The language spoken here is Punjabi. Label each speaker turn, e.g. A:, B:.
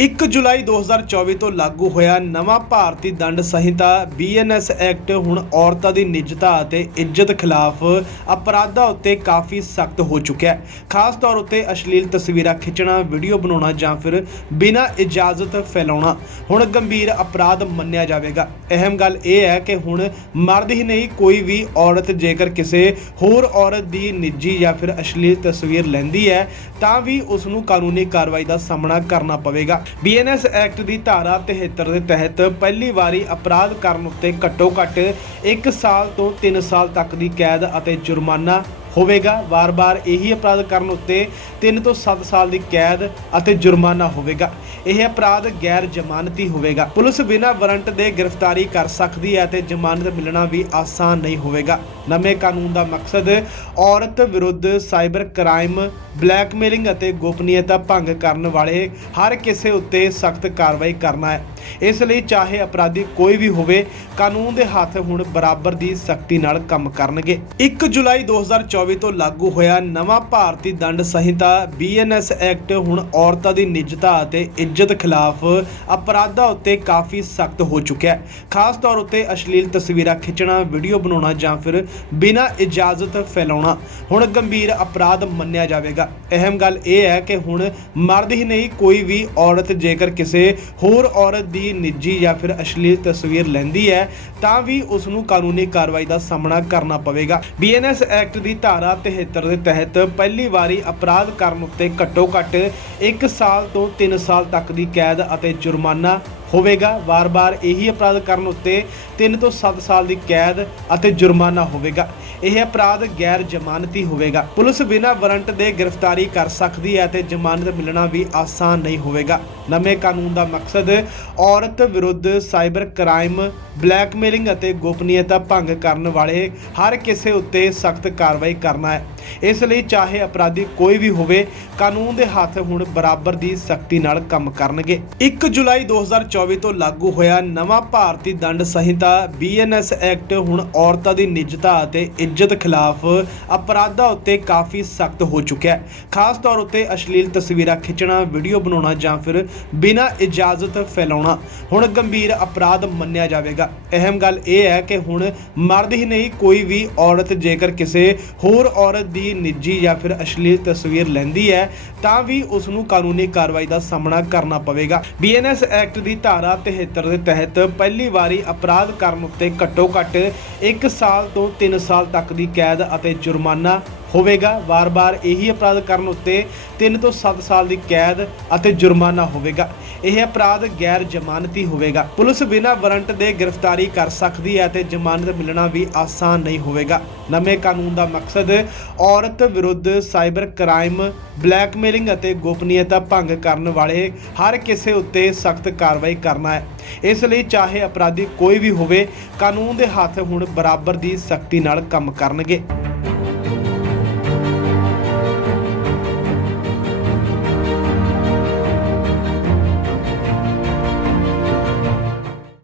A: 1 ਜੁਲਾਈ 2024 ਤੋਂ ਲਾਗੂ ਹੋਇਆ ਨਵਾਂ ਭਾਰਤੀ ਦੰਡ ਸੰਹਿਤਾ ਬੀਐਨਐਸ ਐਕਟ ਹੁਣ ਔਰਤਾਂ ਦੀ ਨਿੱਜਤਾ ਅਤੇ ਇੱਜ਼ਤ ਖਿਲਾਫ ਅਪਰਾਧਾਂ ਉੱਤੇ ਕਾਫੀ ਸਖਤ ਹੋ ਚੁੱਕਿਆ ਹੈ। ਖਾਸ ਤੌਰ ਉੱਤੇ ਅਸ਼ਲੀਲ ਤਸਵੀਰਾਂ ਖਿੱਚਣਾ, ਵੀਡੀਓ ਬਣਾਉਣਾ ਜਾਂ ਫਿਰ ਬਿਨਾਂ ਇਜਾਜ਼ਤ ਫੈਲਾਉਣਾ ਹੁਣ ਗੰਭੀਰ ਅਪਰਾਧ ਮੰਨਿਆ ਜਾਵੇਗਾ। ਅਹਿਮ ਗੱਲ ਇਹ ਹੈ ਕਿ ਹੁਣ ਮਰਦ ਹੀ ਨਹੀਂ, ਕੋਈ ਵੀ ਔਰਤ ਜੇਕਰ ਕਿਸੇ ਹੋਰ ਔਰਤ ਦੀ ਨਿੱਜੀ ਜਾਂ ਫਿਰ ਅਸ਼ਲੀਲ ਤਸਵੀਰ ਲੈਂਦੀ ਹੈ, ਤਾਂ ਵੀ ਉਸ ਨੂੰ ਕਾਨੂੰਨੀ ਕਾਰਵਾਈ ਦਾ ਸਾਹਮਣਾ ਕਰਨਾ ਪਵੇਗਾ। ਬੀਐਨਐਸ ਐਕਟ ਦੀ ਧਾਰਾ 73 ਦੇ ਤਹਿਤ ਪਹਿਲੀ ਵਾਰੀ ਅਪਰਾਧ ਕਰਨ ਉੱਤੇ ਘੱਟੋ ਘੱਟ 1 ਸਾਲ ਤੋਂ 3 ਸਾਲ ਤੱਕ ਦੀ ਕੈਦ ਅਤੇ ਜੁਰਮਾਨਾ ਹੋਵੇਗਾ। ਵਾਰ-ਵਾਰ ਇਹੀ ਅਪਰਾਧ ਕਰਨ ਉੱਤੇ 3 ਤੋਂ 7 ਸਾਲ ਦੀ ਕੈਦ ਅਤੇ ਜੁਰਮਾਨਾ ਹੋਵੇਗਾ। ਇਹ ਅਪਰਾਧ ਗੈਰ ਜ਼ਮਾਨਤੀ ਹੋਵੇਗਾ। ਪੁਲਿਸ ਬਿਨਾਂ ਵਾਰੰਟ ਦੇ ਗ੍ਰਿਫਤਾਰੀ ਕਰ ਸਕਦੀ ਹੈ ਅਤੇ ਜ਼ਮਾਨਤ ਮਿਲਣਾ ਵੀ ਆਸਾਨ ਨਹੀਂ ਹੋਵੇਗਾ। ਨਵੇਂ ਕਾਨੂੰਨ ਦਾ ਮਕਸਦ ਔਰਤ ਵਿਰੁੱਧ ਸਾਈਬਰ ਕ੍ਰਾਈਮ, ਬਲੈਕਮੇਲਿੰਗ ਅਤੇ ਗੋਪਨੀਯਤਾ ਭੰਗ ਕਰਨ ਵਾਲੇ ਹਰ ਕਿਸੇ ਉੱਤੇ ਸਖਤ ਕਾਰਵਾਈ ਕਰਨਾ ਹੈ। ਇਸ ਲਈ ਚਾਹੇ ਅਪਰਾਧੀ ਕੋਈ ਵੀ ਹੋਵੇ, ਕਾਨੂੰਨ ਦੇ ਹੱਥ ਹੁਣ ਬਰਾਬਰ ਦੀ ਸਖਤੀ ਨਾਲ ਕੰਮ ਕਰਨਗੇ। 1 ਜੁਲਾਈ 2024 ਤੋਂ ਲਾਗੂ ਹੋਇਆ ਨਵਾਂ ਭਾਰਤੀ ਦੰਡ ਸੰਹਿਤਾ ਬੀਐਨਐਸ ਐਕਟ ਹੁਣ ਔਰਤਾਂ ਦੀ ਨਿੱਜਤਾ ਅਤੇ ਇੱਜ਼ਤ ਖਿਲਾਫ ਅਪਰਾਧਾਂ ਉੱਤੇ ਕਾਫੀ ਸਖਤ ਹੋ ਚੁੱਕਿਆ ਹੈ। ਖਾਸ ਤੌਰ ਉੱਤੇ ਅਸ਼ਲੀਲ ਤਸਵੀਰਾਂ ਖਿੱਚਣਾ, ਵੀਡੀਓ ਬਣਾਉਣਾ ਜਾਂ ਫਿਰ ਬਿਨਾਂ ਇਜਾਜ਼ਤ ਫੈਲਾਉਣਾ ਹੁਣ ਗੰਭੀਰ ਅਪਰਾਧ ਮੰਨਿਆ ਜਾਵੇਗਾ। ਅਹਿਮ ਗੱਲ ਇਹ ਹੈ ਕਿ ਹੁਣ ਮਰਦ ਹੀ ਨਹੀਂ, ਕੋਈ ਵੀ ਔਰਤ ਜੇਕਰ ਕਿਸੇ ਹੋਰ ਔਰਤ ਦੀ ਨਿੱਜੀ ਜਾਂ ਫਿਰ ਅਸ਼ਲੀਲ ਤਸਵੀਰ ਲੈਂਦੀ ਹੈ, ਤਾਂ ਵੀ ਉਸ ਨੂੰ ਕਾਨੂੰਨੀ ਕਾਰਵਾਈ ਦਾ ਸਾਹਮਣਾ ਕਰਨਾ ਪਵੇਗਾ। ਬੀਐਨਐਸ ਐਕਟ ਦੀ ਧਾਰਾ 73 ਦੇ ਤਹਿਤ ਪਹਿਲੀ ਵਾਰੀ ਅਪਰਾਧ ਕਰਨ ਉੱਤੇ ਘੱਟੋ ਘੱਟ 1 ਸਾਲ ਤੋਂ 3 ਸਾਲ ਤੱਕ ਦੀ ਕੈਦ ਅਤੇ ਜੁਰਮਾਨਾ ਹੋਵੇਗਾ। ਵਾਰ-ਵਾਰ ਇਹੀ ਅਪਰਾਧ ਕਰਨ ਉੱਤੇ 3 ਤੋਂ 7 ਸਾਲ ਦੀ ਕੈਦ ਅਤੇ ਜੁਰਮਾਨਾ ਹੋਵੇਗਾ। ਇਹ ਅਪਰਾਧ ਗੈਰ ਜ਼ਮਾਨਤੀ ਹੋਵੇਗਾ। ਪੁਲਿਸ ਬਿਨਾਂ ਵਾਰੰਟ ਦੇ ਗ੍ਰਿਫਤਾਰੀ ਕਰ ਸਕਦੀ ਹੈ ਅਤੇ ਜ਼ਮਾਨਤ ਮਿਲਣਾ ਵੀ ਆਸਾਨ ਨਹੀਂ ਹੋਵੇਗਾ। ਨਵੇਂ ਕਾਨੂੰਨ ਦਾ ਮਕਸਦ ਔਰਤ ਵਿਰੁੱਧ ਸਾਈਬਰ ਕ੍ਰਾਈਮ, ਬਲੈਕਮੇਲਿੰਗ ਅਤੇ ਗੋਪਨੀਯਤਾ ਭੰਗ ਕਰਨ ਵਾਲੇ ਹਰ ਕਿਸੇ ਉੱਤੇ ਸਖਤ ਕਾਰਵਾਈ ਕਰਨਾ ਹੈ। ਇਸ ਲਈ ਚਾਹੇ ਅਪਰਾਧੀ ਕੋਈ ਵੀ ਹੋਵੇ, ਕਾਨੂੰਨ ਦੇ ਹੱਥ ਹੁਣ ਬਰਾਬਰ ਦੀ ਸਖਤੀ ਨਾਲ ਕੰਮ ਕਰਨਗੇ। 1 ਜੁਲਾਈ 2024 ਤੋਂ ਲਾਗੂ ਹੋਇਆ ਨਵਾਂ ਭਾਰਤੀ ਦੰਡ ਸੰਹਿਤਾ ਬੀਐਨਐਸ ਐਕਟ ਹੁਣ ਔਰਤਾਂ ਦੀ ਨਿੱਜਤਾ ਅਤੇ ਇੱਜ਼ਤ ਖਿਲਾਫ ਅਪਰਾਧਾਂ ਉੱਤੇ ਕਾਫੀ ਸਖਤ ਹੋ ਚੁੱਕਿਆ ਹੈ। ਖਾਸ ਤੌਰ ਉੱਤੇ ਅਸ਼ਲੀਲ ਤਸਵੀਰਾਂ ਖਿੱਚਣਾ, ਵੀਡੀਓ ਬਣਾਉਣਾ ਜਾਂ ਫਿਰ ਬਿਨਾਂ ਇਜਾਜ਼ਤ ਫੈਲਾਉਣਾ ਹੁਣ ਗੰਭੀਰ ਅਪਰਾਧ ਮੰਨਿਆ ਜਾਵੇਗਾ। ਅਹਿਮ ਗੱਲ ਇਹ ਹੈ ਕਿ ਹੁਣ ਮਰਦ ਹੀ ਨਹੀਂ, ਕੋਈ ਵੀ ਔਰਤ ਜੇਕਰ ਕਿਸੇ ਹੋਰ ਔਰਤ ਦੀ ਨਿੱਜੀ ਜਾਂ ਫਿਰ ਅਸ਼ਲੀਲ ਤਸਵੀਰ ਲੈਂਦੀ ਹੈ, ਤਾਂ ਵੀ ਉਸ ਨੂੰ ਕਾਨੂੰਨੀ ਕਾਰਵਾਈ ਦਾ ਸਾਹਮਣਾ ਕਰਨਾ ਪਵੇਗਾ। ਬੀਐਨਐਸ ਐਕਟ ਦੀ ਧਾਰਾ 73 ਦੇ ਤਹਿਤ ਪਹਿਲੀ ਵਾਰੀ ਅਪਰਾਧ ਕਰਨ ਉੱਤੇ ਘੱਟੋ ਘੱਟ 1 ਸਾਲ ਤੋਂ 3 ਸਾਲ ਤੱਕ ਦੀ ਕੈਦ ਅਤੇ ਜੁਰਮਾਨਾ ਹੋਵੇਗਾ। ਵਾਰ-ਵਾਰ ਇਹੀ ਅਪਰਾਧ ਕਰਨ ਉੱਤੇ 3 ਤੋਂ 7 ਸਾਲ ਦੀ ਕੈਦ ਅਤੇ ਜੁਰਮਾਨਾ ਹੋਵੇਗਾ। ਇਹ ਅਪਰਾਧ ਗੈਰ ਜ਼ਮਾਨਤੀ ਹੋਵੇਗਾ। ਪੁਲਿਸ ਬਿਨਾਂ ਵਾਰੰਟ ਦੇ ਗ੍ਰਿਫਤਾਰੀ ਕਰ ਸਕਦੀ ਹੈ ਤੇ ਜ਼ਮਾਨਤ ਮਿਲਣਾ ਵੀ ਆਸਾਨ ਨਹੀਂ ਹੋਵੇਗਾ। ਨਵੇਂ ਕਾਨੂੰਨ ਦਾ ਮਕਸਦ ਔਰਤ ਵਿਰੁੱਧ ਸਾਈਬਰ ਕ੍ਰਾਈਮ, ਬਲੈਕਮੇਲਿੰਗ ਅਤੇ ਗੋਪਨੀਯਤਾ ਭੰਗ ਕਰਨ ਵਾਲੇ ਹਰ ਕਿਸੇ ਉੱਤੇ ਸਖਤ ਕਾਰਵਾਈ ਕਰਨਾ ਹੈ। ਇਸ ਲਈ ਚਾਹੇ ਅਪਰਾਧੀ ਕੋਈ ਵੀ ਹੋਵੇ, ਕਾਨੂੰਨ ਦੇ ਹੱਥ ਹੁਣ ਬਰਾਬਰ ਦੀ ਸਖਤੀ ਨਾਲ ਕੰਮ ਕਰਨਗੇ।